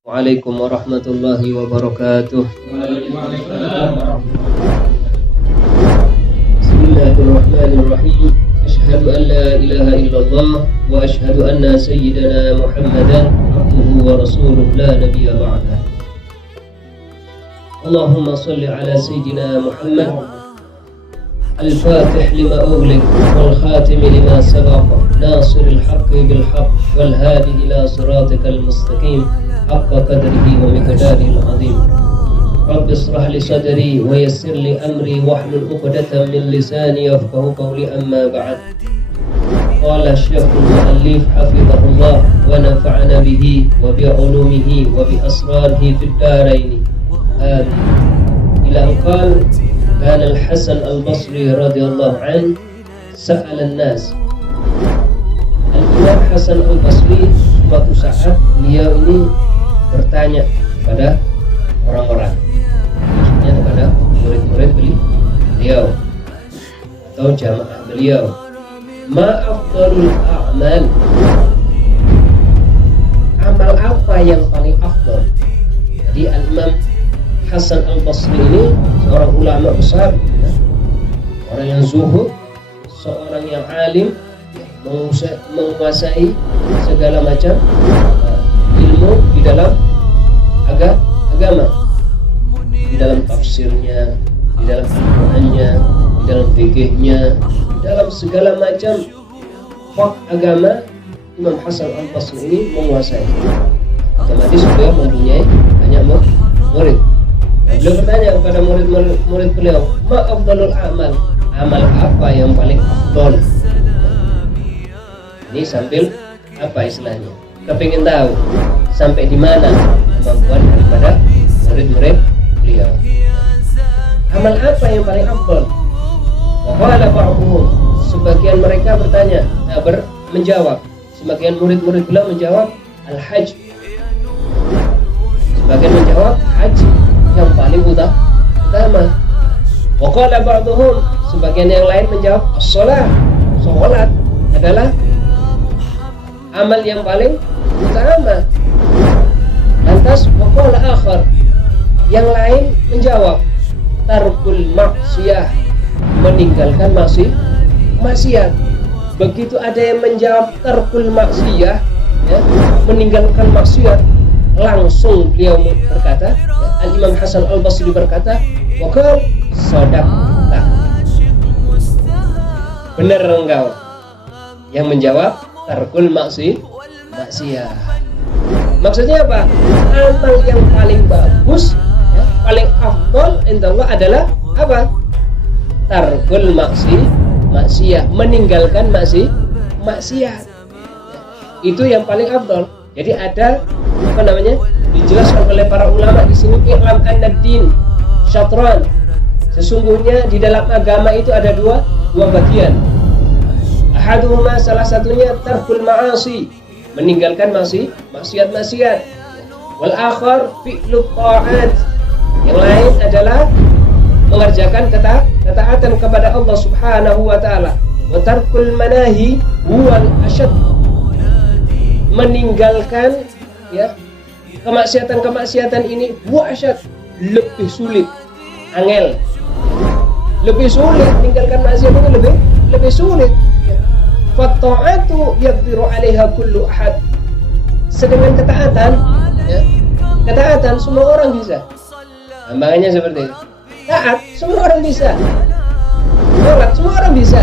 Waalaikumsalam warahmatullahi wabarakatuh. Bismillahirrahmanirrahim. Asyhadu an la ilaha illallah wa asyhadu anna sayyidana Muhammadan abduhu wa rasuluh la nabiyya ba'dah. Allahumma salli ala sayyidina Muhammad al-fatih lima ughliq wal khatim lima sabaq nasiril haqqi bil haqq wal hadi ila siratikal mustaqim haqqa qadrihi wa miqdarihil azim. Rabbi israh li sadri wa yassir li amri wahlul 'uqdatam min lisani yafqahu qawli, amma ba'd. Qala Syekhul Mu'allif hafizahullah wa nafa'ana bihi wa bi 'ulumihi wa bi asrarihi fid dharain. Amin. Ila qala kana Al-Hasan Al-Basri radhiyallahu an sa'ala an-nas. Al-Imam Hasan Al-Basri suatu saat beliau ini bertanya kepada orang-orang, maksudnya kepada murid-murid beliau atau jamaah beliau, ma afdalul a'mal, amal apa yang paling afdal. Jadi Al-Imam Hasan Al-Basri ini seorang ulama besar, orang yang zuhud, seorang yang alim, menguasai segala macam ilmu di dalam agama, di dalam tafsirnya, di dalam Al-Qur'annya, di dalam fikihnya, di dalam segala macam fak agama. Imam Hasan Al-Basri ini menguasai. Otomatis beliau mempunyai banyak murid. Beliau bertanya kepada murid beliau, ma afdalul a'mal, amal apa yang paling afdal. Ini sambil apa istilahnya, kepingin tahu sampai di mana kemampuan daripada murid-murid beliau. Amal apa yang paling afdal? Wa qala ba'dhum, sebagian mereka bertanya, menjawab, sebagian murid-murid beliau menjawab al-hajj. Sebagian menjawab haji yang paling utama. Wa qala ba'dhum, sebagian yang lain menjawab as-shalah, salat adalah amal yang paling utama. Lantas waqala akhar, yang lain menjawab tarkul maksiyah, meninggalkan maksiat. Begitu ada yang menjawab tarkul maksiyah, meninggalkan maksiat, langsung beliau berkata, Al-Imam Hasan Al-Basri berkata, waqal shadaqta, benar engkau yang menjawab tarkul maksiyah. Maksudnya apa? Amal yang paling bagus, paling afdal indallah adalah apa? Tarkul maksiyah, meninggalkan maksiat. Itu yang paling afdal. Jadi ada dijelaskan oleh para ulama di sini, i'lam annad-din syatran. Sesungguhnya di dalam agama itu ada dua bagian. Ahaduhuma, salah satunya tarkul ma'asi, meninggalkan maksiat. Wal akhar fi'lut ta'at, yang lain adalah mengerjakan ketaatan kepada Allah Subhanahu wa taala. Wa tarkul manahi huwal asyad, meninggalkan kemaksiatan ini huwa asyad, lebih sulit, angel, lebih sulit. Meninggalkan maksiat ini lebih sulit. Fatta'atu yaqdiru 'alaiha kullu ahad, sedangkan ketaatan semua orang bisa. Gambarannya seperti itu. Taat semua orang bisa. Salat semua orang bisa.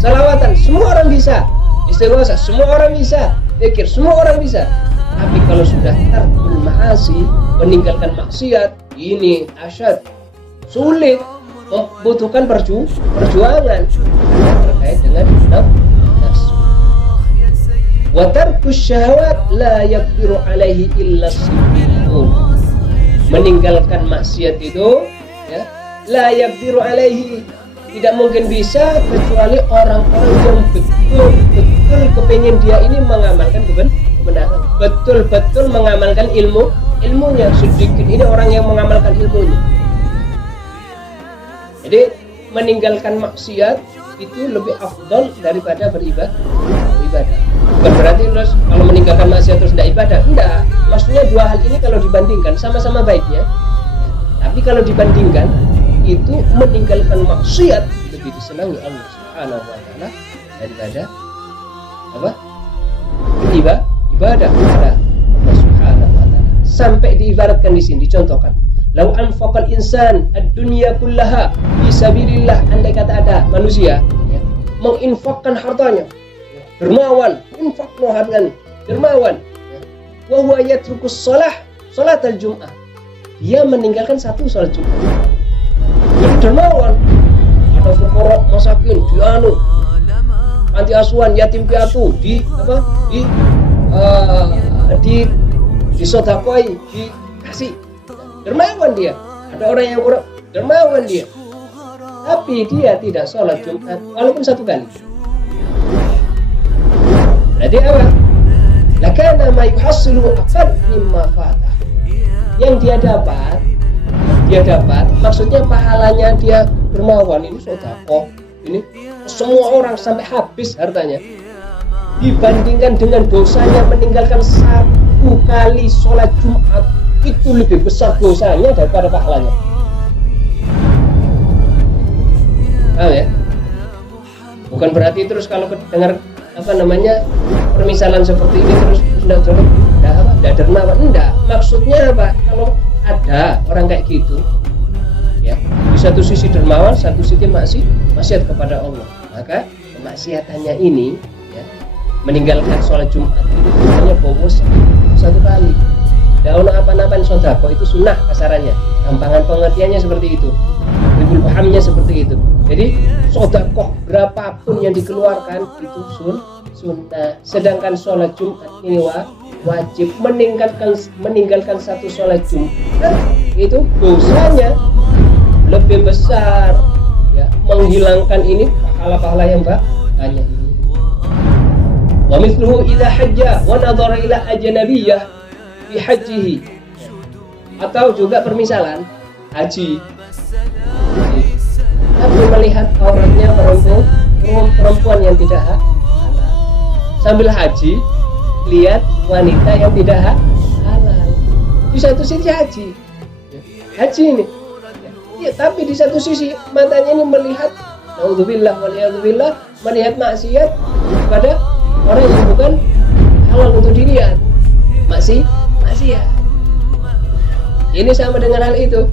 Salawatan semua orang bisa. Istighosah semua orang bisa. Zikir semua orang bisa. Tapi kalau sudah tarkul ma'asi, meninggalkan maksiat, ini asyad, sulit, membutuhkan perjuangan terkait dengan nafsu. Wa tarkus syahwat la yaqdiru alaihi illa as-siddiqun, meninggalkan maksiat itu la yaqdiru alaihi, tidak mungkin bisa kecuali orang-orang yang betul-betul kepingin dia ini mengamalkan kebenaran, betul-betul mengamalkan ilmunya. Sedikit ini orang yang mengamalkan ilmunya. Jadi meninggalkan maksiat itu lebih afdal daripada beribadah. Bukan berarti terus kalau meninggalkan maksiat terus tidak ibadah, enggak. Maksudnya dua hal ini kalau dibandingkan sama-sama baiknya, tapi kalau dibandingkan itu meninggalkan maksiat lebih disenangi Allah Subhanahu wa taala daripada apa? Ibadah kepada Allah Subhanahu wa taala. Sampai diibaratkan di sini, dicontohkan. Lau anfaqal insan ad-dunya kullaha fi sabilillah, andai kata ada manusia ya, menginfakkan hartanya, ya, dermawan, infak no hartanya, dermawan, ya. Wa huwa yatrukus salatal jum'ah. Dia meninggalkan satu salat Jumat. Jadi dermawan, ada fuqara masakin, panti asuhan, yatim piatu disodakoi, dikasih. Dermawan dia. Ada orang yang kurang, dermawan dia. Tapi dia tidak sholat Jumat walaupun satu kali. Berarti apa? Lakana ma yuhassilu aqall mimma fatah. Yang dia dapat maksudnya pahalanya dia dermawan, ini sedekah, ini semua orang sampai habis hartanya, dibandingkan dengan dosanya meninggalkan satu kali sholat Jumat, itu lebih besar dosanya daripada pahalanya. Paham ya? Bukan berarti terus kalau dengar permisalan seperti ini terus tidak dermawan, enggak. Maksudnya apa? Kalau ada orang kayak gitu ya, di satu sisi dermawan, satu sisi maksiat kepada Allah, maka kemaksiatannya ini ya, meninggalkan sholat Jumat itu hanya bobos satu kali. Daun apa-apaan sodako itu sunnah kasarannya, gampangan pengertiannya seperti itu, ribul pahamnya seperti itu. Jadi sodako berapapun yang dikeluarkan itu sunnah, sedangkan sholat Jumat ini wajib. Meninggalkan satu sholat Jumat itu dosanya lebih besar ya, menghilangkan ini pahala-pahala yang banyak ini. Wa mithluhu idza hajja wa nadhara ila ajnabiyyah fi hajjihi, atau juga permisalan haji tapi melihat auratnya perempuan yang tidak halal, sambil haji lihat wanita yang tidak halal. Di satu sisi haji ini ya, tapi di satu sisi matanya ini melihat naudzubillah waliyadzubillah, melihat maksiat pada orang yang bukan halal untuk dilihat, maksiat. Ini sama dengan hal itu,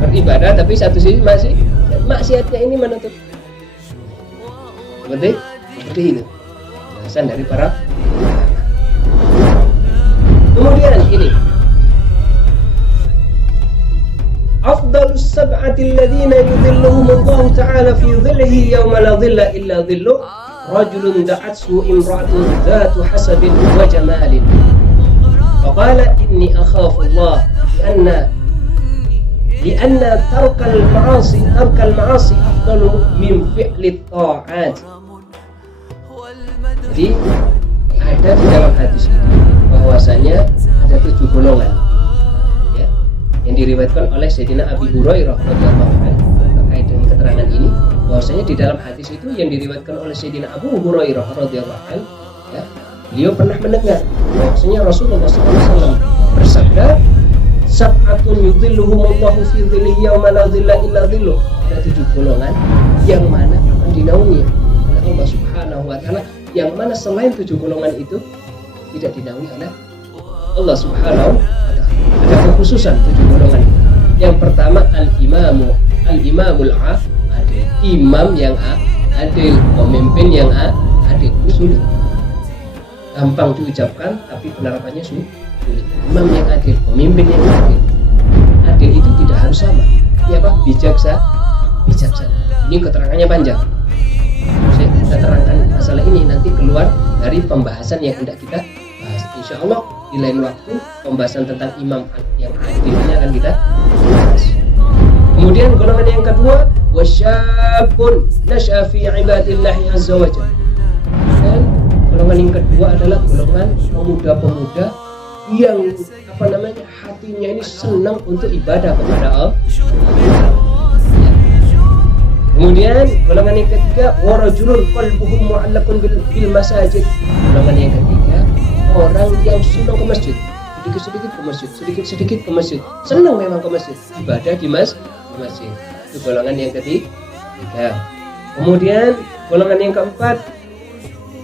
beribadah tapi satu sisi maksiatnya ini menutup. Seperti itu bahasan dari para. Kemudian ini afdalus sab'ati alladhina yudhilluhumullahu ta'ala fi dhillihi yawma la dhilla illa dhilluh, rajulun da'athu imra'atun dhatu hasabin wa jamalin faqala inni akhafu Allah lianna tarkal ma'asi afdalu min fi'lit ta'at. Jadi ada di dalam hadis ini bahwasanya ada 7 golongan ya, yang diriwayatkan oleh Sayyidina Abi Hurairah radhiyallahu anhu. Terkait dengan keterangan ini, bahwasanya di dalam hadis itu yang diriwayatkan oleh Sayyidina Abu Hurairah radhiyallahu anhu ya, beliau pernah mendengar bahwasanya Rasulullah SAW bersabda, sab'atun yudhilluhumullahu fi dhillihi yawma la dhilla illa dhilluh. Ada 7 golongan yang mana akan dinaungi oleh Allah Subhanahu wa taala, yang mana selain 7 golongan itu tidak dinaungi oleh Allah Subhanahu wa taala. Ada kekhususan 7 golongan itu. Yang pertama al-imamul adil, imam yang adil, pemimpin yang adil. Sulit, gampang diucapkan tapi penerapannya sulit. Imam yang adil, pemimpin yang adil. Adil itu tidak harus sama, ya Pak, bijaksana. Ini keterangannya panjang. Saya terangkan masalah ini nanti keluar dari pembahasan yang hendak kita bahas. Insya Allah di lain waktu pembahasan tentang imam yang adil ini akan kita bahas. Kemudian golongan yang kedua, wasyabun nas'a fi ibadillahi azza wa jalla. Dan golongan yang kedua adalah golongan pemuda-pemuda yang hatinya ini senang untuk ibadah kepada Allah. Kemudian golongan yang ketiga, warajulun qalbuhu mu'allaqun bil masajid. Golongan yang ketiga, orang yang senang ke masjid, sedikit-sedikit ke masjid, sedikit-sedikit ke masjid, senang memang ke masjid, ibadah di masjid. Itu golongan yang ketiga. Kemudian golongan yang keempat,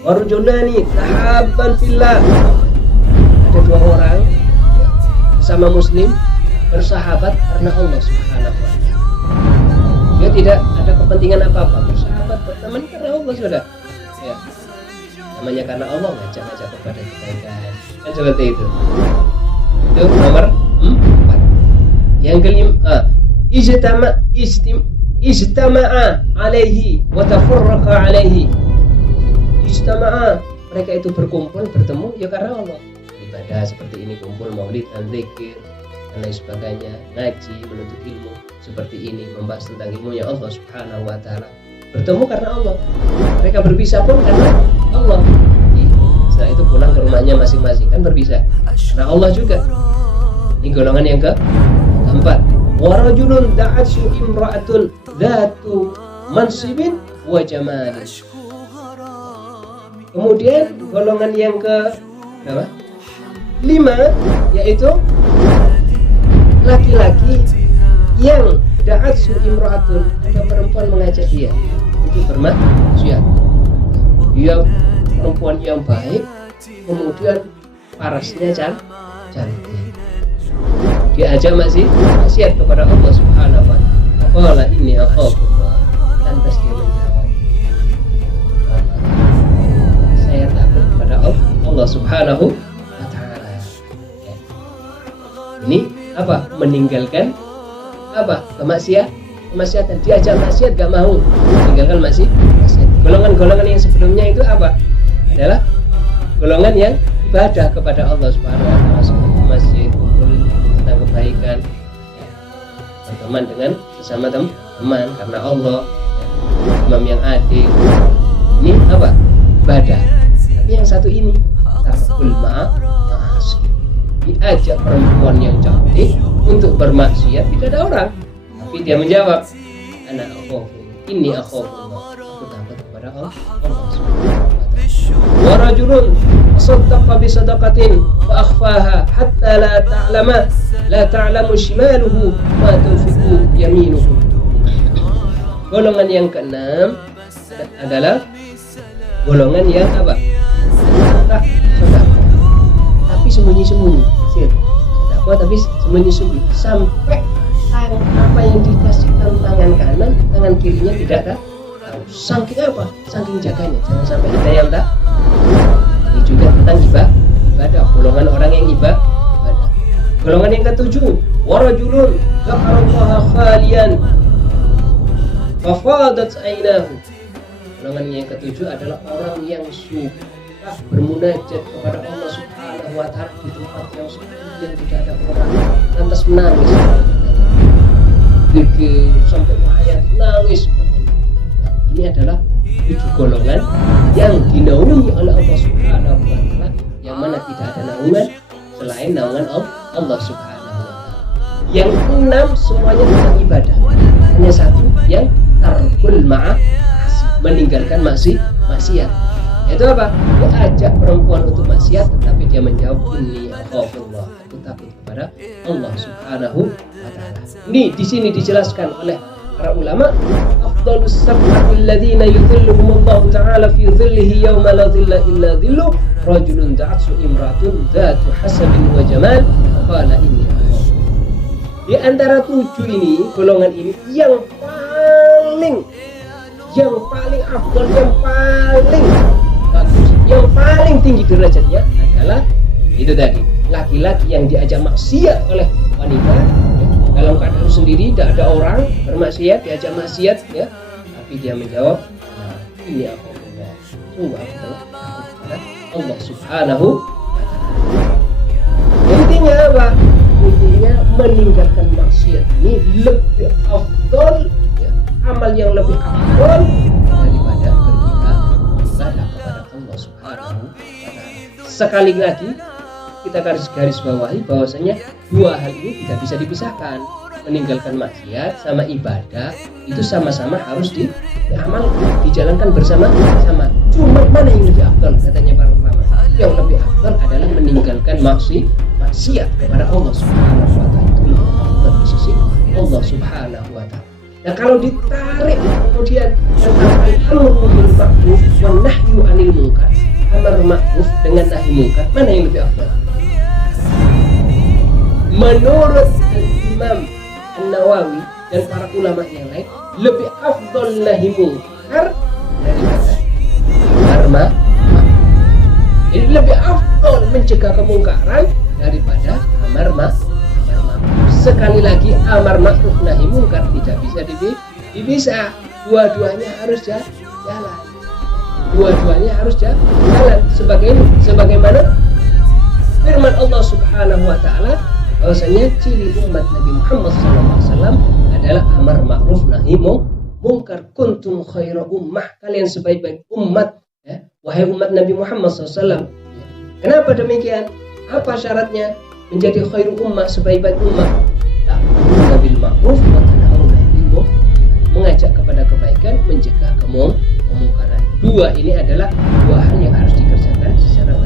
warajulani tahabban fillah. Ada dua orang sama muslim bersahabat karena Allah Subhanahu wa taala. Dia tidak ada kepentingan apa-apa, bersahabat, berteman karena Allah, sudah. Ya. Namanya karena Allah, ngajak-ngajak kepada kebaikan. Kan seperti itu. Itu nomor 4. Yang kelima, ijtama'a alaihi wa tafarraqa alaihi. Ijtama'a, mereka itu berkumpul, bertemu ya karena Allah. Ibadah seperti ini, kumpul maulid dan zikir dan lain sebagainya, ngaji, menuntut ilmu seperti ini, membahas tentang ilmunya Allah Subhanahu wa taala. Bertemu karena Allah. Mereka berpisah pun karena Allah. Setelah itu pulang ke rumahnya masing-masing, kan berpisah karena Allah juga. Ini golongan yang keempat. Wa rajulun da'atsu imra'atun dzatu mansibin wa jamalin. Kemudian golongan yang ke berapa? 5, yaitu laki-laki yang da'atsu imra'atun, ada perempuan mengajak dia untuk bermaksiat. Dia perempuan yang baik, kemudian parasnya cantik. Dia ajak maksiat kepada Allah Subhanahu wa taala. Qala inni akhafullah. Lantas dia menjawab, saya takut kepada Allah Subhanahu wa taala. Ini apa? Meninggalkan apa? Kemaksiatan. Diajak maksiat gak mau, meninggalkan maksiat. Golongan-golongan yang sebelumnya itu apa? Adalah golongan yang ibadah kepada Allah Subhanahu wa taala, seperti masjid, kumpul tentang kebaikan, berteman dengan sesama teman karena Allah, imam yang adil. Ini apa? Ibadah. Tapi yang satu ini tarkul ma'asi, diajak perempuan yang cantik untuk bermaksiat, tidak ada orang, tapi dia menjawab, ana akhafu, inni akhafullah, aku takut kepada Allah Subhanahu wa taala. Wa rajulun tasaddaqa bi sadaqatin fa akhfaha hatta la ta'lamu shimaluhu ma tunfiqu yaminuhu. Golongan yang keenam adalah golongan yang apa? Sedekah tapi sembunyi-sembunyi, sedekah tapi sembunyi-sembunyi, sampai apa yang dikasihkan tangan kanan, tangan kirinya tidak tahu. Saking apa? Saking jaganya, jangan sampai ada yang tak. Ini juga tentang ibadah, golongan orang yang ibadah. Golongan yang ketujuh, warajulun dzakarallaha khalian fafadat ainahu. Golongan yang ketujuh adalah orang yang suka bermunajat kepada Allah Subhanahu wa taala di tempat yang sepi, yang tidak ada orang, lantas menangis. Zikir sampai ayat nangis. Ini adalah 7 golongan yang dinaungi oleh Allah Subhanahu wa taala, yang mana tidak ada naungan selain naungan Allah Subhanahu wa taala. Yang 6 semuanya tentang ibadah. Hanya satu yang tarkul ma'asi, meninggalkan maksiat. Itu apa? Dia ajak perempuan untuk maksiat, tetapi dia menjawab, inni akhafullah, aku takut kepada Allah Subhanahu wa taala. Ini di sini dijelaskan oleh para ulama, afdalus sab'atil ladzina yudhilluhumullahu ta'ala fi dhillihi yawma la dhilla illa dhilluh, rajulun da'atsu imratun dzatu hasabin wa jamal qala inni akhaf. Di antara 7 ini, golongan ini yang paling afdal, yang paling bagus, yang paling tinggi derajatnya adalah itu tadi, laki-laki yang diajak maksiat oleh wanita, ya, dalam keadaan sendiri, tidak ada orang, bermaksiat, diajak maksiat, ya, tapi dia menjawab, nah, ini aku Allah, sungguh aku telah takut kepada Allah Subhanahu wa taala. Intinya apa? Intinya meninggalkan maksiat ini lebih afdal, ya, amal yang lebih afdal daripada beribadah kepada Allah Subhanahu wa taala. Sekali lagi kita garis bawahi bahwasanya 2 hal ini tidak bisa dipisahkan. meninggalkan maksiat sama ibadah itu sama-sama harus diamalkan, dijalankan bersama-sama. Cuma mana yang lebih afdal katanya para ulama? Yang lebih afdal adalah meninggalkan maksiat kepada Allah Subhanahu wa taala. Itu lebih afdal di sisi Allah Subhanahu wa taala. Nah, kalau ditarik kemudian antara amr bil ma'ruf wan nahyu 'anil munkar, amar ma'ruf dengan nahi munkar, mana yang lebih afdal? Menurut Imam An-Nawawi dan para ulama yang lain, lebih afdal nahi munkar daripada amar ma'ruf. Jadi lebih afdal mencegah kemungkaran daripada amar ma'ruf. Sekali lagi, amar ma'ruf nahi munkar tidak bisa dipisah. Dua-duanya harus jalan. Dua-duanya harus jalan. Sebagaimana firman Allah Subhanahu wa taala bahwasanya ciri umat Nabi Muhammad SAW adalah amar ma'ruf nahi munkar. Kuntum khaira ummah, kalian sebaik-baik umat, ya. Wahai umat Nabi Muhammad SAW. Kenapa demikian? Apa syaratnya menjadi khairu ummah, sebaik-baik ummah? Ta'muruna bil ma'ruf wa tanhauna 'anil munkar, mengajak kepada kebaikan, mencegah kemungkaran. Dua ini adalah dua hal yang harus dikerjakan secara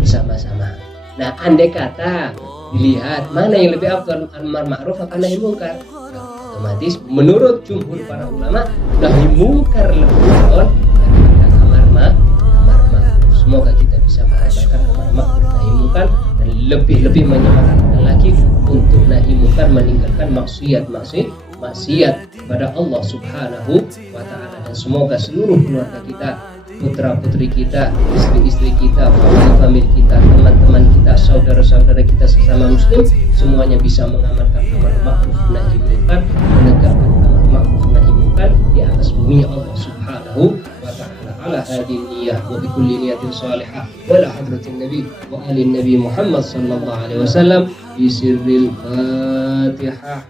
bersama-sama. Nah, andai kata dilihat mana yang lebih afdal, amar ma'ruf atau nahi munkar, otomatis menurut jumhur para ulama nahi munkar lebih afdal daripada amar ma'ruf. Semoga kita bisa mengamalkan amar ma'ruf nahi munkar dan lebih menyempurnakan lagi untuk nahi munkar, meninggalkan maksiat kepada Allah Subhanahu wa taala. Dan semoga seluruh keluarga kita, putra-putri kita, istri-istri kita, famili kita, teman-teman kita, saudara-saudara kita sesama muslim, semuanya bisa mengamalkan amar ma'ruf nahi munkar, menegakkan amar ma'ruf nahi munkar di atas bumi Allah Subhanahu wa taala. Ala hadhihi niyyah wa bi kulli niyatin salihah wa la hadratin nabi wa ali nabi Muhammad sallallahu alaihi wasallam bi sirril Fatihah.